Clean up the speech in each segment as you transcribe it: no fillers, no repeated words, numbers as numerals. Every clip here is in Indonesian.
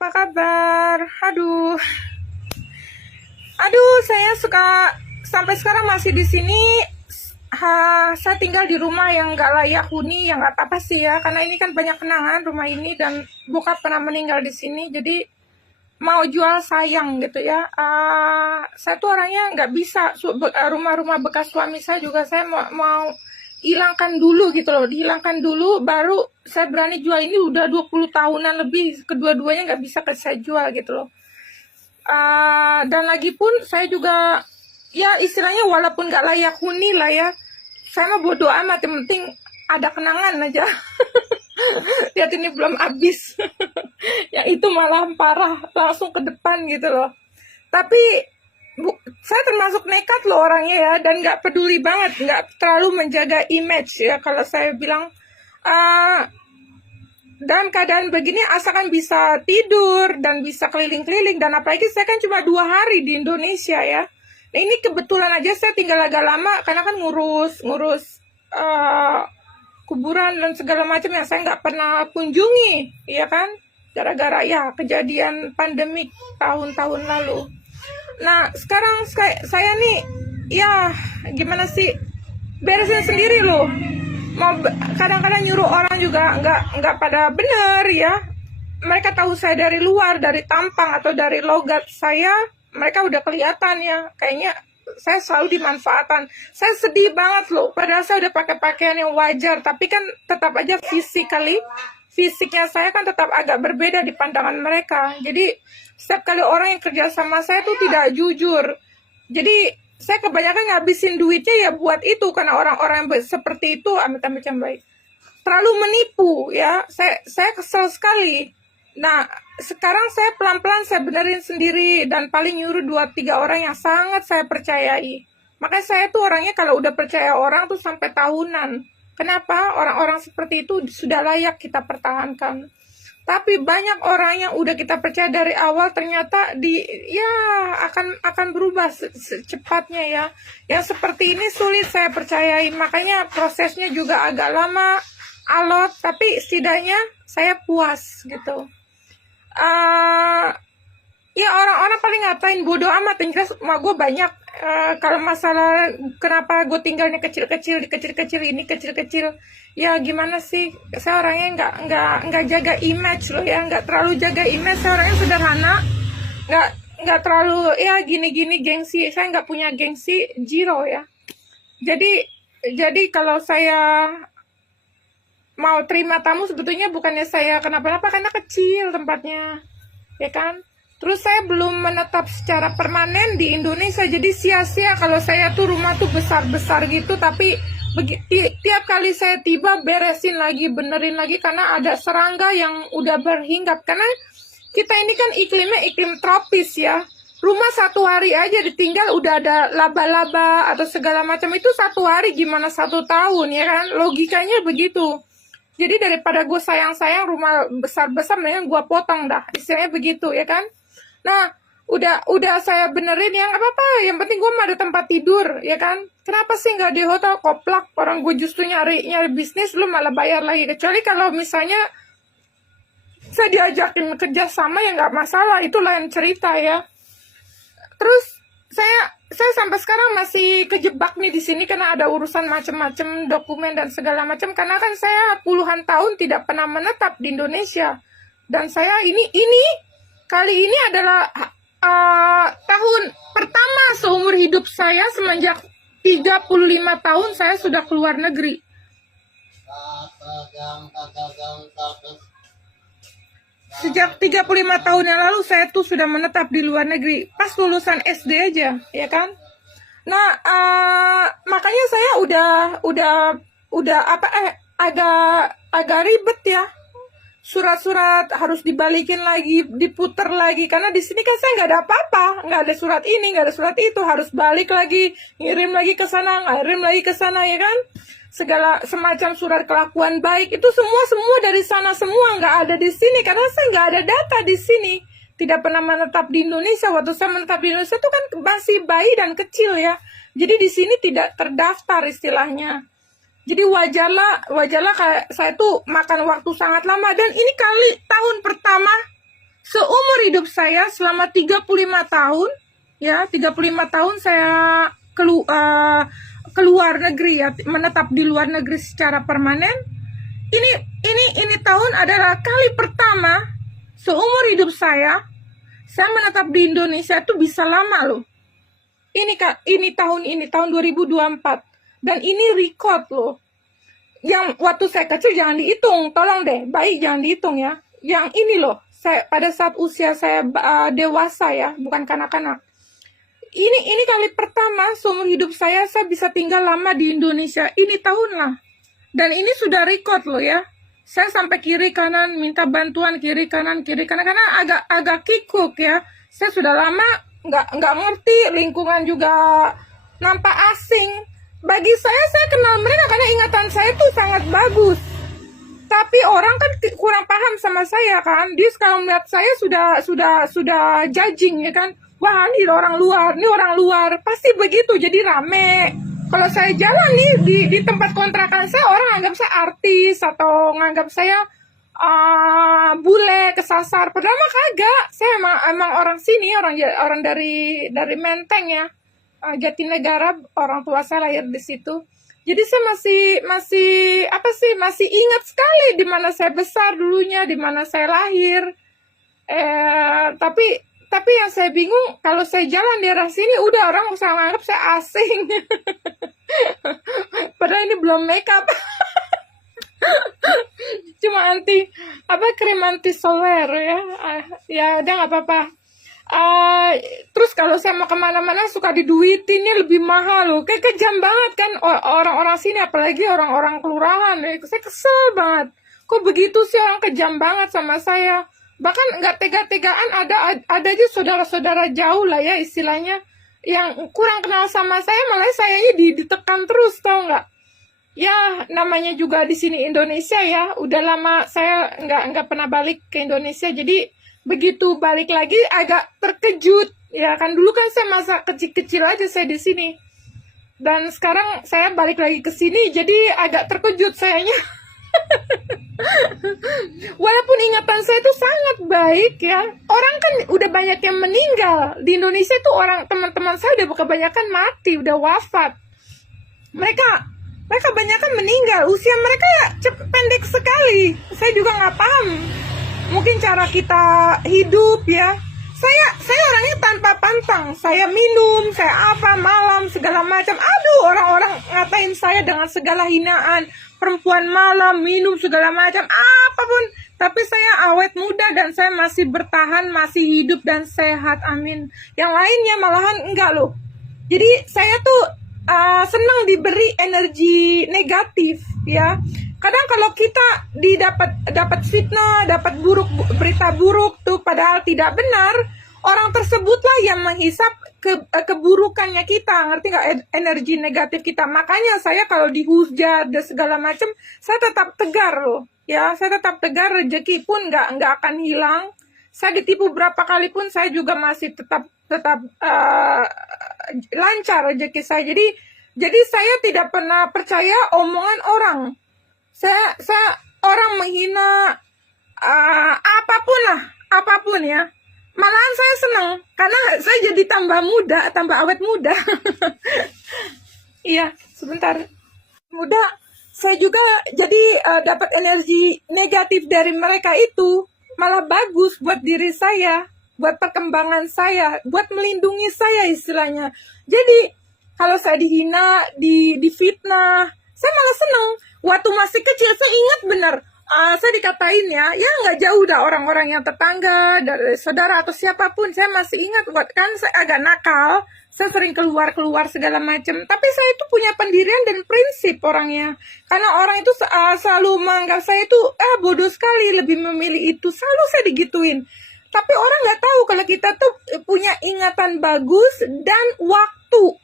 Apa kabar? Aduh, aduh, saya suka sampai sekarang masih di sini. Saya tinggal di rumah yang nggak layak huni, yang nggak apa-apa sih ya, karena ini kan banyak kenangan rumah ini dan bokap pernah meninggal di sini, jadi mau jual sayang gitu ya. Saya tuh orangnya nggak bisa rumah-rumah bekas suami saya juga saya mau hilangkan dulu gitu loh, dihilangkan dulu baru saya berani jual. Ini udah 20 tahunan lebih, kedua-duanya nggak bisa saya jual gitu loh. Dan lagi pun saya juga ya istilahnya walaupun nggak layak huni lah ya, saya mah bodo amat, yang penting ada kenangan aja. Lihat ini belum habis. Yang itu malah parah, langsung ke depan gitu loh. Tapi saya termasuk nekat loh orangnya ya, dan nggak peduli banget, nggak terlalu menjaga image ya. Kalau saya bilang dalam keadaan begini asalkan bisa tidur dan bisa keliling-keliling, dan apalagi saya kan cuma 2 hari di Indonesia ya. Nah ini kebetulan aja saya tinggal agak lama karena kan ngurus kuburan dan segala macam yang saya nggak pernah kunjungi, ya kan? Gara-gara ya kejadian pandemik tahun-tahun lalu. Nah sekarang saya nih ya gimana sih, beresin sendiri loh. Mau kadang-kadang nyuruh orang juga nggak pada bener ya. Mereka tahu saya dari luar, dari tampang atau dari logat saya, mereka udah kelihatan ya. Kayaknya saya selalu dimanfaatkan. Saya sedih banget loh. Padahal saya udah pakai pakaian yang wajar, tapi kan tetap aja fisiknya saya kan tetap agak berbeda di pandangan mereka. Jadi setiap kali orang yang kerja sama saya tuh tidak jujur. Jadi saya kebanyakan ngabisin duitnya ya buat itu, karena orang-orang yang seperti itu amit-amit yang baik terlalu menipu ya. Saya kesel sekali. Nah sekarang saya pelan-pelan saya benerin sendiri, dan paling nyuruh 2-3 orang yang sangat saya percayai. Makanya saya tuh orangnya kalau udah percaya orang tuh sampai tahunan. Kenapa? Orang-orang seperti itu sudah layak kita pertahankan. Tapi banyak orang yang udah kita percaya dari awal ternyata akan berubah secepatnya ya. Yang seperti ini sulit saya percayai. Makanya prosesnya juga agak lama, alot, tapi setidaknya saya puas gitu. Ya orang-orang paling ngatain bodoh amat, yang jelas mah gue banyak. Kalau masalah kenapa gue tinggalnya kecil-kecil, di kecil-kecil ini kecil-kecil, ya gimana sih, saya orangnya nggak jaga image loh ya, nggak terlalu jaga image. Saya orangnya sederhana, nggak terlalu ya gini-gini gengsi. Saya nggak punya gengsi, zero ya. Jadi kalau saya mau terima tamu sebetulnya bukannya saya kenapa-napa, karena kecil tempatnya ya kan. Terus saya belum menetap secara permanen di Indonesia, jadi sia-sia kalau saya tuh rumah tuh besar-besar gitu, tapi tiap kali saya tiba beresin lagi, benerin lagi, karena ada serangga yang udah berhinggap. Karena kita ini kan iklimnya iklim tropis ya. Rumah 1 hari aja ditinggal udah ada laba-laba atau segala macam, itu 1 hari gimana 1 tahun ya kan, logikanya begitu. Jadi daripada gue sayang-sayang rumah besar-besar, mendingan gue potong dah, istilahnya begitu ya kan. Nah udah saya benerin ya, nggak apa-apa, yang penting gue mah ada tempat tidur ya kan. Kenapa sih nggak di hotel koplak, orang gue justru nyari bisnis, lu malah bayar lagi. Kecuali kalau misalnya saya diajakin kerja sama ya nggak masalah, itu lain cerita ya. Terus saya sampai sekarang masih kejebak nih di sini karena ada urusan macam-macam dokumen dan segala macam, karena kan saya puluhan tahun tidak pernah menetap di Indonesia. Dan saya ini kali ini adalah tahun pertama seumur hidup saya, semenjak 35 tahun saya sudah keluar negeri. Sejak 35 tahun yang lalu saya tuh sudah menetap di luar negeri, pas lulusan SD aja, ya kan? Nah, makanya saya udah agak ribet ya. Surat-surat harus dibalikin lagi, diputer lagi, karena di sini kan saya nggak ada apa-apa, nggak ada surat ini, nggak ada surat itu, harus balik lagi, ngirim lagi ke sana, ngirim lagi ke sana ya kan. Segala semacam surat kelakuan baik itu semua dari sana, semua nggak ada di sini, karena saya nggak ada data di sini. Tidak pernah menetap di Indonesia. Waktu saya menetap di Indonesia itu kan masih bayi dan kecil ya, jadi di sini tidak terdaftar istilahnya. Jadi wajarlah kayak saya tuh makan waktu sangat lama. Dan ini kali tahun pertama seumur hidup saya selama 35 tahun, ya 35 tahun saya keluar negeri, ya menetap di luar negeri secara permanen. Ini tahun adalah kali pertama seumur hidup saya menetap di Indonesia tuh bisa lama loh. Ini tahun 2024 dan ini record loh. Yang waktu saya kecil jangan dihitung, tolong deh, baik jangan dihitung ya. Yang ini loh, pada saat usia saya dewasa ya, bukan kanak-kanak. Ini kali pertama seumur hidup saya bisa tinggal lama di Indonesia. Ini tahun lah. Dan ini sudah record loh ya. Saya sampai kiri kanan minta bantuan kiri kanan karena agak kikuk ya. Saya sudah lama nggak ngerti, lingkungan juga nampak asing. Bagi saya kenal mereka karena ingatan saya tuh sangat bagus. Tapi orang kan kurang paham sama saya kan. Dia kalau melihat saya sudah judging ya kan. Wah, ini orang luar, pasti begitu, jadi rame. Kalau saya jalan nih di tempat kontrakan saya, orang anggap saya artis atau nganggap saya bule, kesasar. Padahal mah kagak. Saya emang orang sini, orang dari Menteng ya, Jatinegara. Orang tua saya lahir di situ. Jadi saya masih ingat sekali di mana saya besar dulunya, di mana saya lahir. Tapi yang saya bingung, kalau saya jalan di arah sini, udah orang bisa menganggap saya asing. Padahal ini belum make up. Cuma krim anti soler ya. Ya udah nggak apa-apa. Terus kalau saya mau kemana-mana suka diduitinnya lebih mahal loh. Kayak kejam banget kan orang-orang sini, apalagi orang-orang kelurahan. Saya kesel banget. Kok begitu sih, orang kejam banget sama saya. Bahkan nggak tega-tegaan, ada aja saudara-saudara jauh lah ya istilahnya, yang kurang kenal sama saya, malah sayanya ditekan terus, tau nggak? Ya namanya juga di sini Indonesia ya, udah lama saya nggak pernah balik ke Indonesia, jadi begitu balik lagi agak terkejut ya kan. Dulu kan saya masa kecil-kecil aja saya di sini, dan sekarang saya balik lagi ke sini, jadi agak terkejut sayanya. Walaupun ingatan saya itu sangat baik ya, orang kan udah banyak yang meninggal di Indonesia tuh, orang teman-teman saya udah kebanyakan mati, udah wafat. Mereka kebanyakan meninggal, usia mereka ya pendek sekali. Saya juga nggak paham, mungkin cara kita hidup ya. Saya orangnya tanpa pantang, saya minum, saya malam segala macam. Aduh, orang-orang ngatain saya dengan segala hinaan, perempuan malam, minum segala macam, apapun. Tapi saya awet muda dan saya masih bertahan, masih hidup dan sehat, amin. Yang lainnya malahan enggak loh. Jadi saya tuh senang diberi energi negatif ya. Kadang kalau kita dapat fitnah, dapat berita buruk tuh padahal tidak benar, orang tersebutlah yang menghisap keburukannya kita, ngerti nggak, energi negatif kita. Makanya saya kalau dihujat dan segala macam, saya tetap tegar loh ya, saya tetap tegar. Rezeki pun nggak akan hilang. Saya ditipu berapa kali pun saya juga masih tetap lancar rezeki saya. Jadi saya tidak pernah percaya omongan orang. Saya orang menghina apapun ya. Malahan saya senang karena saya jadi tambah awet muda. Iya, sebentar. Muda, saya juga jadi dapat energi negatif dari mereka itu. Malah bagus buat diri saya, buat perkembangan saya, buat melindungi saya istilahnya. Jadi kalau saya dihina, difitnah, saya malah senang. Waktu masih kecil saya ingat benar, saya dikatain ya nggak jauh dah orang-orang yang tetangga, dari saudara atau siapapun. Saya masih ingat, kan saya agak nakal, saya sering keluar segala macam. Tapi saya itu punya pendirian dan prinsip orangnya. Karena orang itu selalu menganggap saya itu bodoh sekali, lebih memilih itu. Selalu saya digituin. Tapi orang nggak tahu kalau kita tuh punya ingatan bagus dan waktu.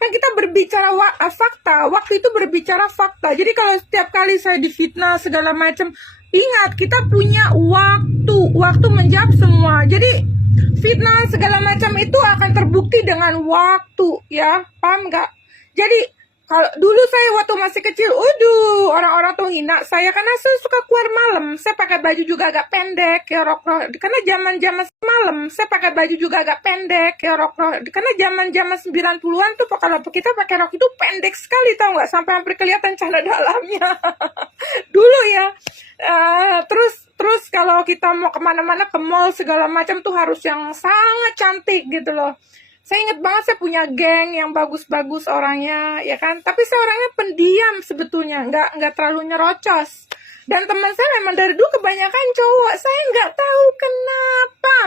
Kan kita berbicara fakta, waktu itu berbicara fakta. Jadi kalau setiap kali saya difitnah segala macam, ingat kita punya waktu menjawab semua. Jadi fitnah segala macam itu akan terbukti dengan waktu ya, paham nggak? Jadi Kalau dulu saya waktu masih kecil, orang-orang tuh hina saya karena saya suka keluar malam. Saya pakai baju juga agak pendek, kayak rok. Karena zaman-zaman malam, saya pakai baju juga agak pendek, kayak rok. Karena zaman-zaman 90-an tuh kalau kita pakai rok itu pendek sekali, tau nggak? Sampai hampir kelihatan celana dalamnya. Dulu ya. Terus kalau kita mau kemana-mana ke mall segala macam tuh harus yang sangat cantik gitu loh. Saya ingat banget saya punya geng yang bagus-bagus orangnya, ya kan. Tapi saya orangnya pendiam sebetulnya, nggak terlalu nyerocos. Dan teman saya memang dari dulu kebanyakan cowok. Saya nggak tahu kenapa.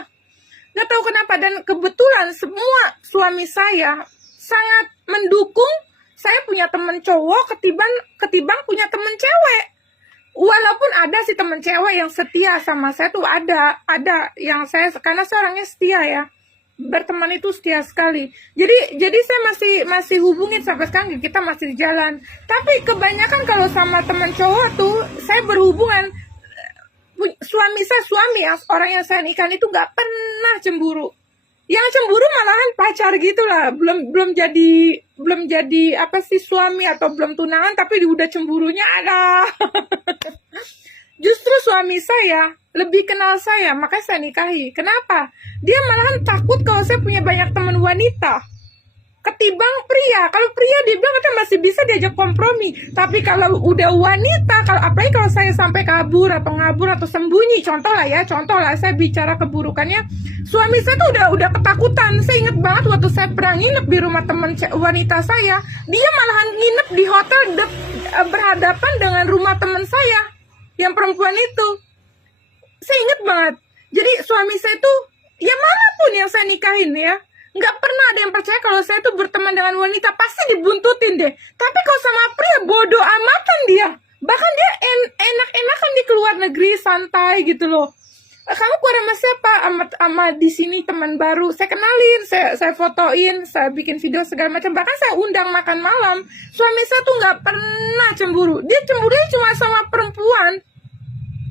Nggak tahu kenapa. Dan kebetulan semua suami saya sangat mendukung saya punya teman cowok ketimbang punya teman cewek. Walaupun ada sih teman cewek yang setia sama saya tuh ada yang karena saya orangnya setia ya. Berteman itu setia sekali. Jadi saya masih hubungin sampai sekarang, kita masih di jalan. Tapi kebanyakan kalau sama teman cowok tuh saya berhubungan, suami orang yang saya nikahin itu nggak pernah cemburu. Yang cemburu malahan pacar gitulah, belum jadi apa sih suami atau belum tunangan tapi udah cemburunya ada. Justru suami saya lebih kenal saya, makanya saya nikahi. Kenapa? Dia malahan takut kalau saya punya banyak teman wanita ketimbang pria. Kalau pria dia bilang kita masih bisa diajak kompromi, tapi kalau udah wanita, apalagi kalau saya sampai kabur atau ngabur atau sembunyi, contoh lah saya bicara keburukannya, suami saya tuh udah ketakutan. Saya inget banget waktu saya pernah nginep di rumah teman wanita saya, dia malahan nginep di hotel berhadapan dengan rumah teman saya yang perempuan itu. Saya inget banget. Jadi suami saya tuh, ya manapun yang saya nikahin ya, nggak pernah ada yang percaya kalau saya tuh berteman dengan wanita, pasti dibuntutin deh. Tapi kalau sama pria, bodoh amatan dia. Bahkan dia enak-enakan di keluar negeri, santai gitu loh. Kamu keluar sama siapa? Sama di sini teman baru. Saya kenalin, saya fotoin, saya bikin video segala macam. Bahkan saya undang makan malam. Suami saya tuh nggak pernah cemburu. Dia cemburunya cuma sama perempuan.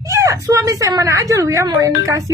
Iya, suami saya mana aja lu ya mau yang dikasih.